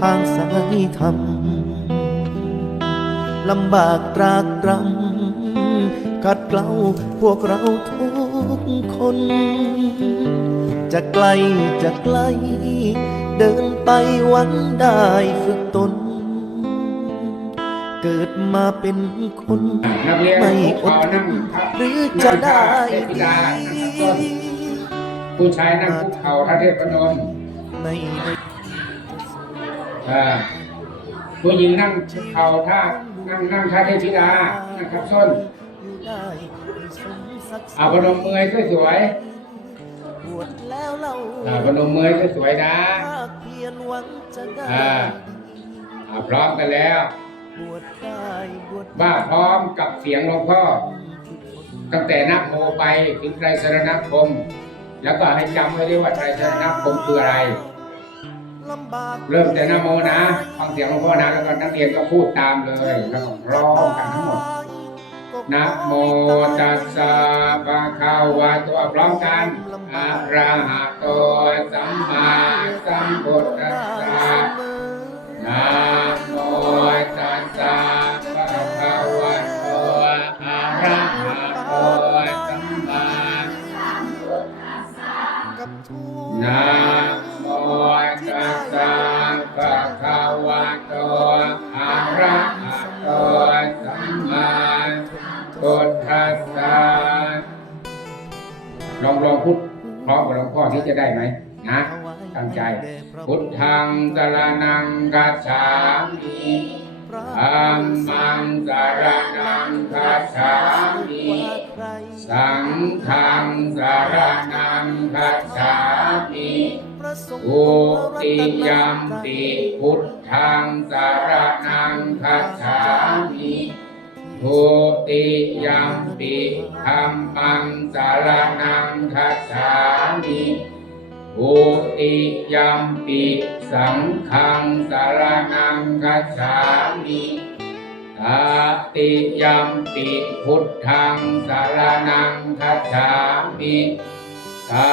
ทางสายธรรมลำบากตรากตรำกัดเกลาพวกเราทุกคน จะไกลจะไกล เดินไปหวังได้ฝึกตน เกิดมาเป็นคนนักเรียนไม่พวกอดเขาทนั่งนหรือจะได้เทพธิดีดานะครับต้นผู้ชายนั่งคุกเข่าท่าเทพนมไม่ได้อ่า ผู้หญิงนั่งเข่าท่านั่งนั่งท่าเทพธิดานะครับส้นอยู่ได้ให้สมศักดิ์ศรีเอาพนมมือสวยบวชแล้วเอาพนมมือให้สวยๆนะอ่าพร้อมกันแล้วว่าพร้อมกับเสียงหลวงพ่อ ตั้งแต่นับโมไปถึงไตรสรณคม แล้วก็ให้จำไว้ด้วยว่าไตรสรณคมคืออะไร เริ่มแต่นโมนะฟังเสียงหลวงพ่อนะแล้วก็นักเรียนก็พูดตามเลยแล้วก็ร้องกันทั้งหมดนะโมตัสสะภะคะวะโตพร้อมกันอะระหะโตสัมมาสัมพุทธัสสะนะ จะได้ไหมนะตั้งใจ พุทธังสารนังกัจฉามิธัมมังสารนังกัจฉามิสังฆังสารนังคัจฉามิอุติยัมปิพุทธังสารนังคัจฉามิทุติยัมปิธัมมังสารนังคัจฉามิ อุติยัมปิสังฆังสารนังคัจฉามิตาติยัมปิพุทธังสารนังคัจฉามิตา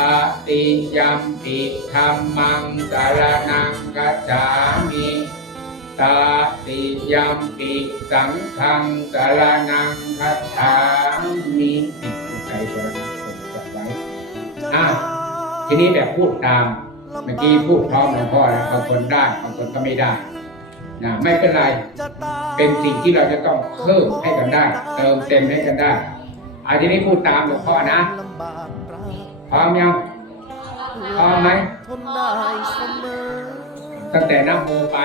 ติยัมปิธัมมังสารนังคัจฉามิตาติยัมปิสังฆังสารนังคัจฉามิใจสารนังคนจดไว้อะ ทีนี้แบบพูดตามเมื่อกี้พูดพร้อมหลวงพ่อแล้วบางคนได้บางคนก็ไม่ได้นะไม่เป็นไร เป็นสิ่งที่เราจะต้องเพิ่มให้กันได้ เติมเต็มให้กันได้อาทีนี้พูดตามหลวงพ่อนะพร้อมยังพร้อมไหมตั้งแต่นับโมไป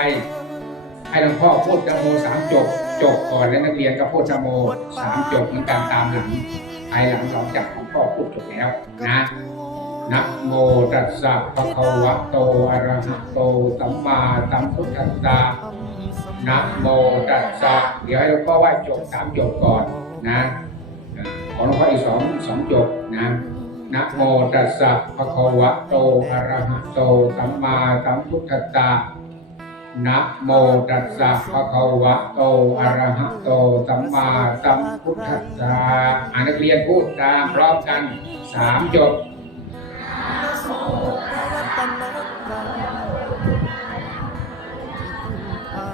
ให้หลวงพ่อพูดนะโมสามจบ จบก่อนแล้วนักเรียนก็พูดนะโมสามจบเหมือนกันตามหลังภายหลังหลังจากหลวงพ่อพูดจบแล้วนะ นะโมตัสสะภะคะวะโตอะระหะโตสัมมาสัมพุทธัสสะนะโมตัสสะเดี๋ยวให้หลวงพ่อไหว้จบสามจบก่อนนะของหลวงพ่ออีกสองสองจบนะนะโมตัสสะภะคะวะโตอะระหะโตสัมมาสัมพุทธัสสะนะโมตัสสะภะคะวะโตอะระหะโตสัมมาสัมพุทธัสสะอ่านนักเรียนพูดตามพร้อมกันสามจบ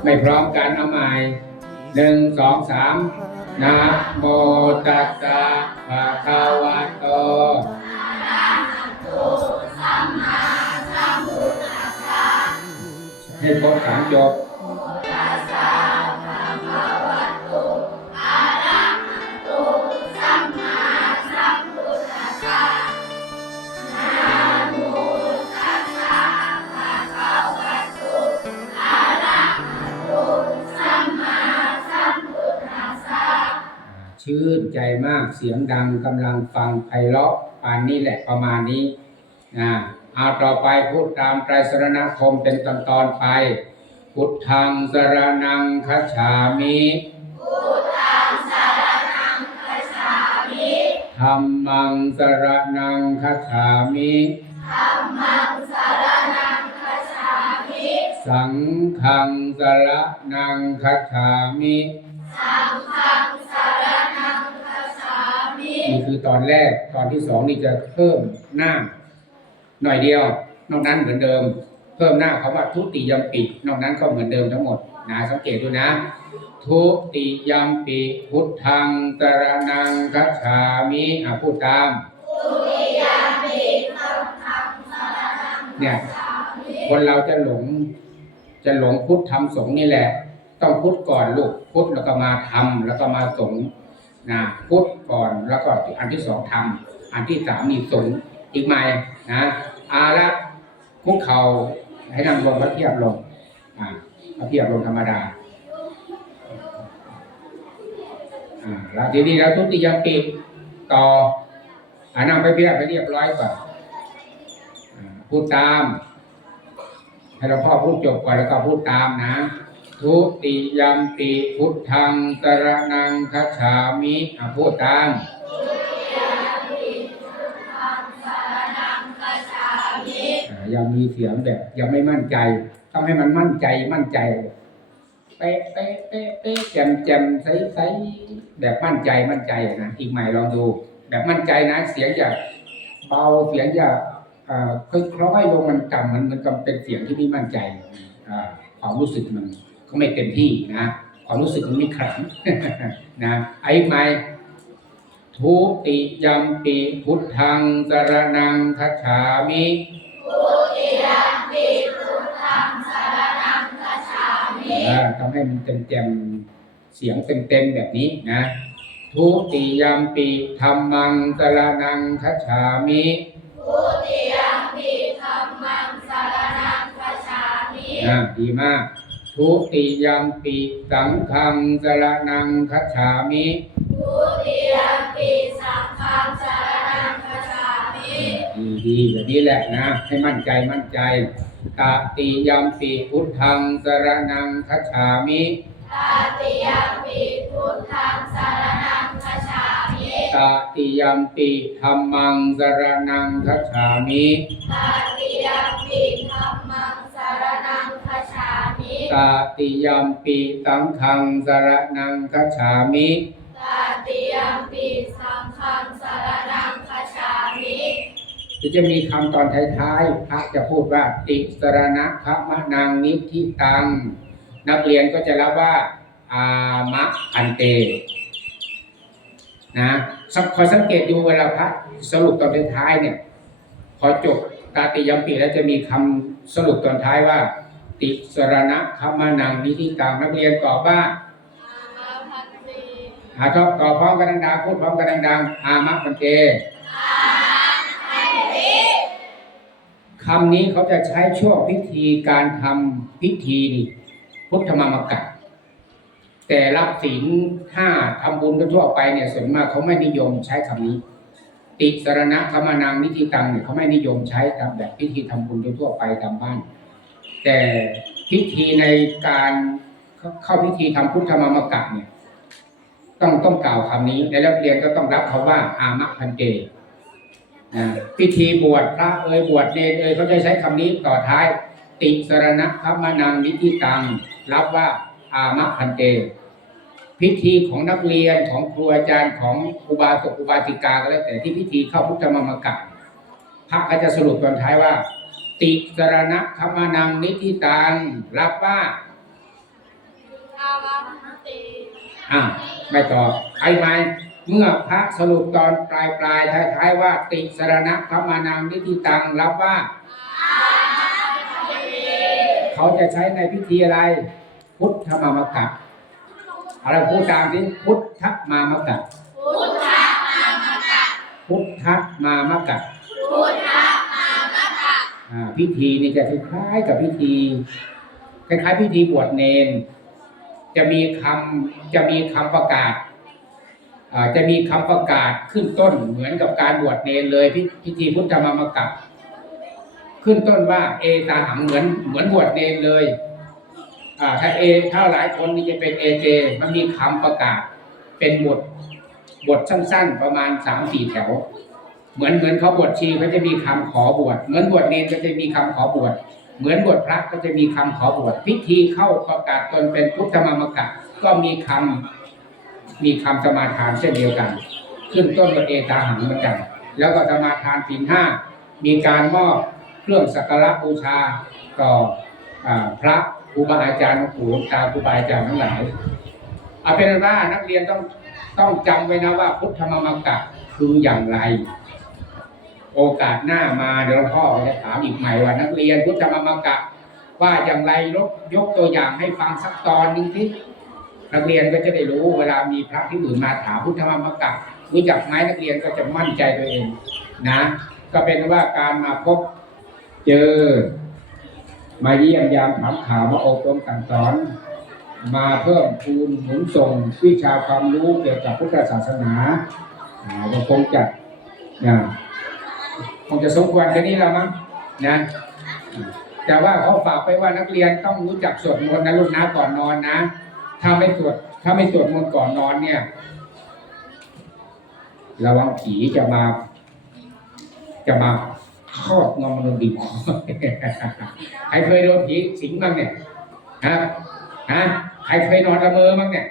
ไม่พร้อมกันเอาใหม่หนึ่งสองสามนะโมตัสสะภะคะวะโตให้ครบสามจบ ชื่นใจมากเสียงดังกำลังฟังไพเราะปานนี้แหละประมาณนี้นะเอาต่อไปพูดตามไตรสรณคมเป็นตอนตอนๆไป พุทธังสรนังคัจฉามิธรรมังสรนังคัจฉามิ สังฆังสรนังคัจฉามิ นี่คือตอนแรกตอนที่สองนี่จะเพิ่มหน้า หน่อยเดียวนอกนั้นเหมือนเดิม เพิ่มหน้าคำว่าทุติยมปินอกนั้นก็เหมือนเดิมทั้งหมดนะสังเกตดูนะ ทุติยมปิพุทธังสรนังคัจฉามิอะพูดตามเนี่ยคนเราจะหลงจะหลงพุทธธรรมสงฆ์นี่แหละ ต้องพุทธก่อนลูกพุทธแล้วก็มาธรรมแล้วก็มาสงฆ์ นะพุทธก่อนแล้วก็อันที่สองธรรมอันที่สามนี่สงฆ์อีกไหมนะอาละคุกเขาให้นั่งลงพระเทียบลงอ่าพระเทียบลงธรรมดาอ่าแล้วทีนี้เราทุติยปิต่ออ่านั่งไปเพียบไปเรียบร้อยก่อนอ่าพูดตาม ให้หลวงพ่อพูดจบก่อนแล้วก็พูดตามนะ ทุติยมปิพุทธังสรนังคัจฉามิอะพูดตามอ่ายังมีเสียงแบบยังไม่มั่นใจต้องให้มันมั่นใจมั่นใจเป๊ะเป๊ะเป๊ะเป๊ะแจมแจมใสใสแบบมั่นใจมั่นใจนะอีกใหม่ลองดู แบบมั่นใจนะ เสียงจะเบาเสียงจะเอ่อค่อยๆลงมันต่ำมันมันกำเป็นเสียงที่ไม่มั่นใจอ่าความรู้สึกมัน ก็ไม่เต็มที่นะความรู้สึกมันไม่ขลังนะไอ้ใหม่ทุติยมปิพุทธังสรนังคัจฉามิเออทำให้มันเต็มเต็มๆเสียงเต็มเต็มๆแบบนี้นะทุติยมปีธรรมังสรนังคัจฉามิอ่าดีมาก ทุติยมปีสังฆังสรนังคัจฉามิดีดีแบบนี้แหละนะ ให้มั่นใจมั่นใจตติยมปีพุทธังสรนังคัจฉามิตติยมปิธรรมังสรนังคัจฉามิตติยมปิ สังฆังสรนังคัจฉามิที่จะมีคำตอนท้ายๆพระจะพูดว่า ติสรณะพระมะนางนิธิตัง นักเรียนก็จะรับว่า อามะอันเตนะสักคอยสังเกตดูเวลาพระสรุปตอนท้ายๆเนี่ย พอจบตาติยมปีแล้วจะมีคำสรุปตอนท้ายว่า ติสรณะพระมะนางนิธิตังนักเรียนตอบว่าอาทบตอบพร้อมกันดังๆพูดพร้อมกันดังๆอามะพันเตคำนี้เขาจะใช้ช่วงพิธีการทำพิธีนี่พุทธมามกะแต่รับศีลห้าทำบุญทั่วไปเนี่ยส่วนมากเขาไม่นิยมใช้คำนี้ ติสรณะธรรมนางนิธิตังเนี่ยเขาไม่นิยมใช้ตามแบบพิธีทำบุญทั่วไปตามบ้าน แต่พิธีในการเข้าพิธีทำพุทธมามกะเนี่ย ต้องต้องกล่าวคำนี้ในนักเรียนก็ต้องรับคาว่า อามะพันเตนะพิธีบวชพระเอ่ยบวชเนรเอ่ยเขาจะใช้คำนี้ต่อท้าย ติสรณะพระมนังนิธิตังรับว่าอามะพันเต พิธีของนักเรียนของครูอาจารย์ของอุบาสกอุบาสิกาก็แล้วแต่ที่พิธีเข้าพุทธมามกะพระก็จะสรุปตอนท้ายว่า ติสรณะพระมนังนิธิตังรับว่าอ่าไม่ตอบใครไหมเมื่อพระสรุปตอนปลายปลายท้ายท้ายๆว่า ติสรณะพระมานังนิธิตังรับว่า เขาจะใช้ในพิธีอะไร พุทธมามกะอะไรพูดตามที่พุทธมามกะพุทธมามกะอ่า พิธีนี่จะคล้ายๆกับพิธี คล้ายๆ พิธีบวชเนน จะมีคำจะมีคำประกาศจะมีคำประกาศขึ้นต้นเหมือนกับการบวชเนนเลยพิพธีพุทธมามกะขึ้นต้นว่า เอตาหังเหมือนเหมือนบวชเนนเลยถ้าเอถ้าหลายคนนี่จะเป็นเอเจมันมีคำประกาศเป็นบทบทสั้น ๆ ประมาณสามสี่แถว เหมือนเหมือนเขาบวชชีเขาจะมีคำขอบวชเหมือนบวชเนรก็จะมีคำขอบวชเหมือนบวชพระก็จะมีคำขอบวชพิธีเข้าประกาศตนเป็นพุทธมามกะ ก็มีคำมีคำสมาทานเช่นเดียวกัน ขึ้นต้นกับเอตาหังเหมือนกัน แล้วก็สมาทานศีลห้ามีการมอบเครื่องสักการะบูชาต่อพระครูบาอาจารย์หลวงปู่หลวงตาครูบาอาจารย์ทั้งหลายเอาเป็นว่านักเรียนต้องต้องจำไว้นะว่าพุทธมามกะคืออย่างไร โอกาสหน้ามาเดี๋ยวพ่อจะถามอีกใหม่ว่านักเรียนพุทธมามกะ ว่าอย่างไรยกยกตัวอย่างให้ฟังสักตอนหนึ่งที่นักเรียนก็จะได้รู้เวลามีพระที่อื่นมาถามพุทธมามกะรู้จักไหมนักเรียนก็จะมั่นใจตัวเองนะ ก็เป็นว่าการมาพบเจอ มาเยี่ยมยามถามข่าวมาอบรมสั่งสอน มาเพิ่มพูนหนุนส่งวิชาความรู้เกี่ยวกับพุทธศาสนาอ่าคงจะนะ คงจะสมควรแค่นี้แล้วมั้งนะ แต่ว่าเขาฝากไปว่านักเรียนต้องรู้จักสวดมนต์นะลูกนะก่อนนอนนะ ถ้าไม่สวดถ้าไม่สวดมนต์ก่อนนอนเนี่ย ระวังผีจะมา จะมาครอบงำมนุษย์ดีหมอใครเคยโดนผีสิงบ้างเนี่ยฮะฮะใครเคยนอนละเมอบ้างเนี่ย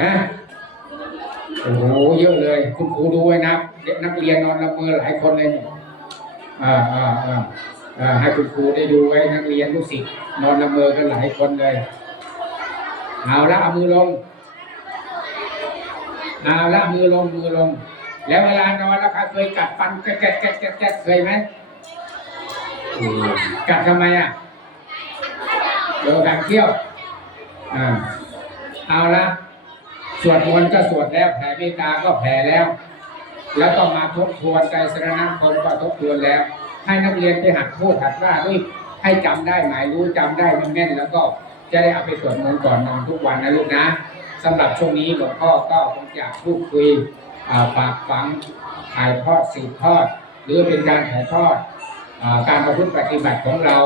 ฮะ โอ้โหเยอะเลย คุณครูดูไว้นะเด็กนักเรียนนอนละเมอหลายคนเลยนี่อ่าอ่าอ่าอ่าให้คุณครูได้ดูไว้นักเรียนลูกศิษย์นอนละเมอกันหลายคนเลยเอาละเอามือลงเอาละมือลงมือลง แล้วเวลานอนแล้วใครเคยกัดฟันแกะแกะแกะแกะเคยไหมกัดทำไมอะเดี๋ยวกัดเที่ยวอ่าเอาละ สวดมนต์ก็สวดแล้วแผ่เมตตาก็แผ่แล้ว แล้วก็มาทบทวนใจสรณคมก็ทบทวนแล้ว ให้นักเรียนไปหัดพูดหัดว่าด้วยให้จำได้หมายรู้จำได้แม่นแล้วก็จะได้เอาไปสวดมนต์ก่อนนอนทุกวันนะลูกนะสำหรับช่วงนี้หลวงพ่อก็คงจะพูดคุยอ่าฝากฝังถ่ายทอดสืบทอด หรือเป็นการถ่ายทอดการประพฤติปฏิบัติของเรา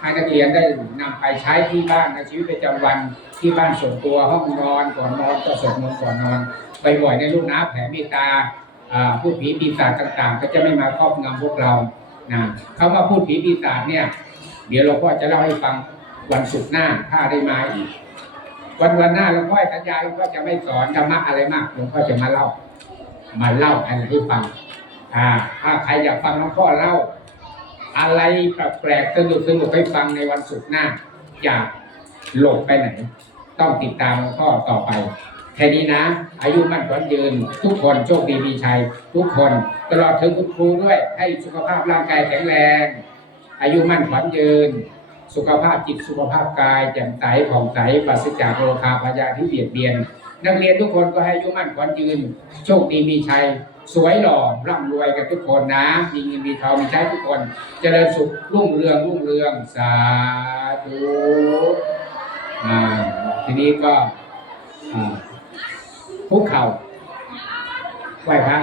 ให้นักเรียนได้นำไปใช้ที่บ้านในชีวิตประจำวันที่บ้านส่วนตัวห้องนอนก่อนนอนก็สวดมนต์ก่อนนอนบ่อยๆในลูกน้ำแผ่เมตตาอ่าพูดผีปีศาจต่างๆ ก็จะไม่มาครอบงำพวกเรานะคำว่าพูดผีปีศาจเนี่ย เดี๋ยวหลวงพ่อจะเล่าให้ฟังวันศุกร์หน้าถ้าได้มาอีก วันวันหน้าหลวงพ่อสัญญาหลวงพ่อจะไม่สอนธรรมะอะไรมากหลวงพ่อจะมาเล่า มาเล่าให้ฟังอ่าถ้าใครอยากฟังหลวงพ่อเล่า อะไรแปลกสนุกสนุกให้ฟังในวันศุกร์หน้า อย่าหลบไปไหน ต้องติดตามหลวงพ่อต่อไป แค่นี้นะ อายุมั่นขวัญยืน ทุกคนโชคดีมีชัย ทุกคนตลอดถึงคุณครูด้วย ให้สุขภาพร่างกายแข็งแรง อายุมั่นขวัญยืน สุขภาพจิตสุขภาพกายแจ่มใสผ่องใสปราศจากโรคาพยาธิเบียดเบียน นักเรียนทุกคนก็ให้อายุมั่นขวัญยืน โชคดีมีชัย สวยหล่อร่ำรวยกันทุกคนนะ มีเงินมีทองมีใช้ทุกคนเจริญสุขรุ่งเรืองรุ่งเรืองสาธุอ่าทีนี้ก็อ่าคุกเข่าไหวพระ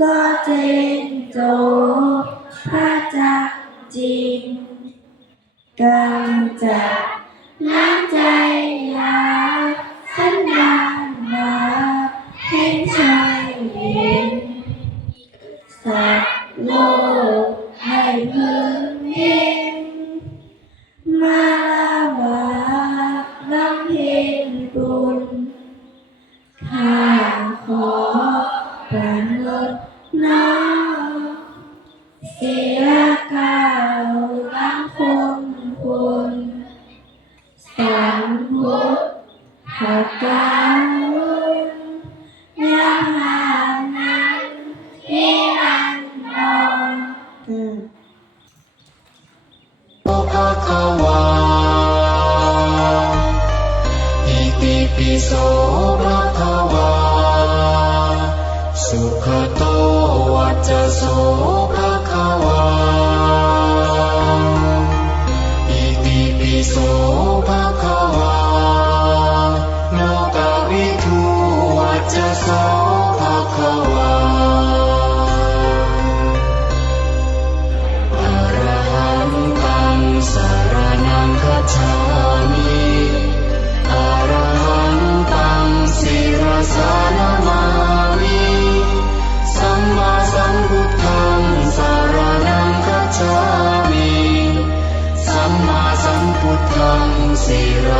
ก็เ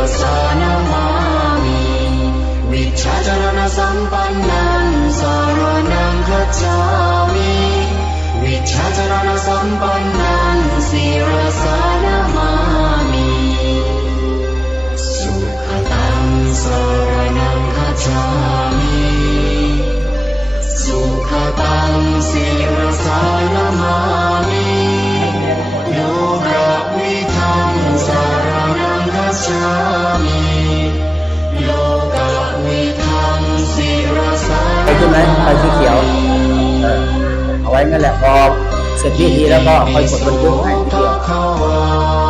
สิรสานามามิวิช ไหมไปสีเขียวเออเอาไว้งั้นแหละพอเสร็จพิธีแล้วก็ค่อยกดบนทุกให้ทีเดียว